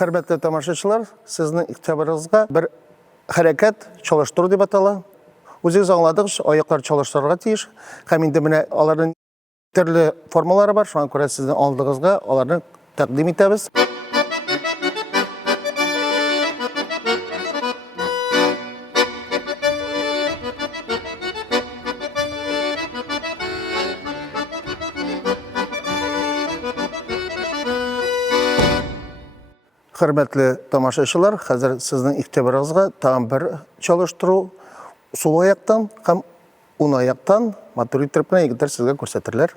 Hürmetli tamaşaçılar, sizin iktibarınızga bir hareket çalıştırı deb atala. Өзіңіз аңладыңыз, аяклар çalıştırырга тиеш. Һәм инде менә аларның төрле формалары бар. Шуңа күрә сезнең алдыгызга аларны тәкъдим итәбез. Hürmetli tamaşaçılar, хәзер сезнең игътибарыгызга тагын бер çalıştыру Сул аяктан һәм уң аяктан мотор итеп егетләр сезгә күрсәтерләр.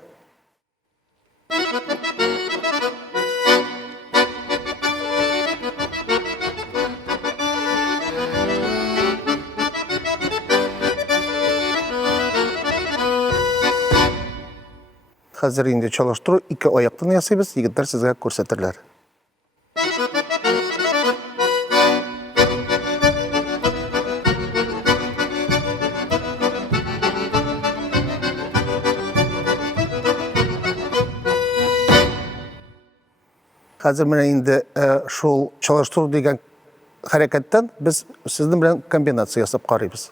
Хәзер инде çalıştыру ике аяктан ясыйбыз, егетләр сезгә күрсәтерләр. Хәзер менә инде шул çalıştыру дигән хәрәкәттән без сезнең белән комбинация ясап карыйбыз.